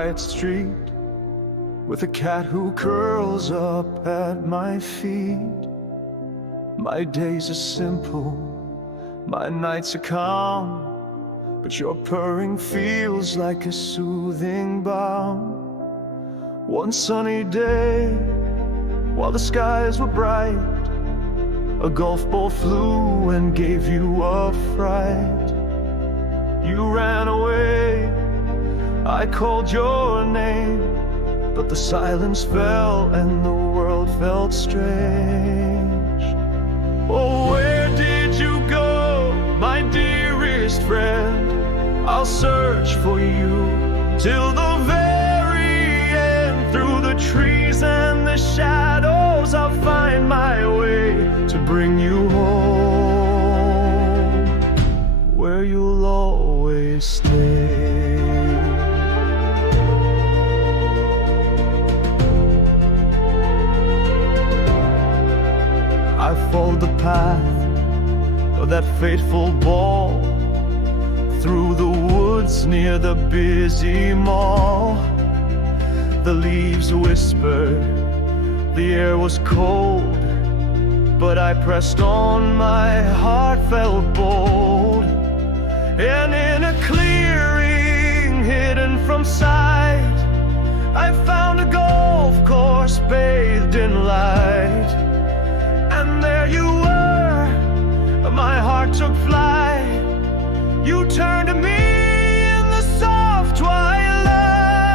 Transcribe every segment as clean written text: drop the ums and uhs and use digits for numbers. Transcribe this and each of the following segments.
quiet street with a cat who curls up at my feet. My days are simple, my nights are calm, but your purring feels like a soothing balm. One sunny day, while the skies were bright, a golf ball flew and gave you a fright. You ran away, I called your name, but the silence fell and the world felt strange. Oh, where did you go, my dearest friend? I'll search for you till the very end. Through the trees and the shadows, I'll find my way to bring you home, where you'll always stay. I followed the path of that fateful ball, through the woods near the busy mall. The leaves whispered, the air was cold, but I pressed on, my heart felt bold. And in a clearing hidden from sight, I found a golf course bathed in light. And there you were, my heart took flight. You turned to me in the soft twilight.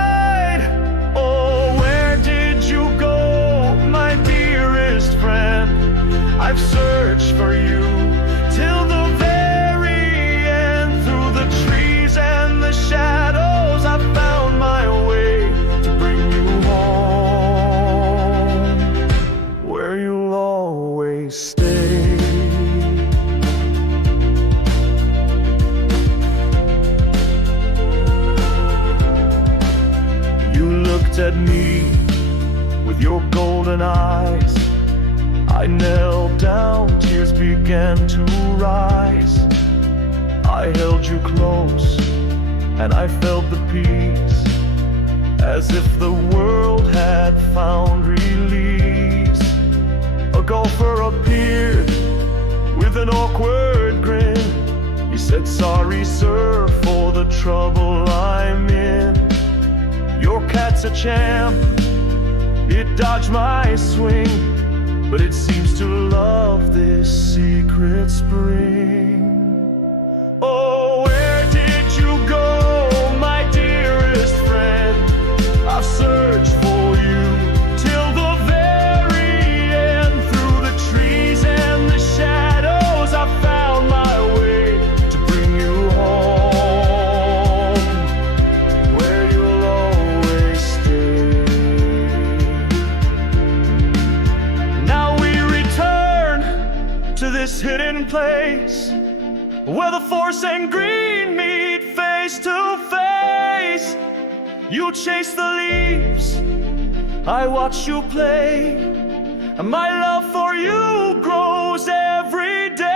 Oh, where did you go, my dearest friend? I've searched for you till the very end. Through the trees and the shadows, I found my way to bring you home, where you'll always stay. At me with your golden eyes, I knelt down, tears began to rise. I held you close and I felt the peace, as if the world had found release. A golfer appeared with an awkward grin. He said, "Sorry sir for the trouble I'm in. Your cat's a champ, it dodged my swing, but it seems to love this secret spring." Oh, where did you go, my dearest friend? I've searched for you till the very end. Through the trees and the shadows, I found my way to bring you home, where you'll always stay. Now we return to this hidden place, where the forest and green meet face to face. You chase the leaves, I watch you play, and my love for you grows every day.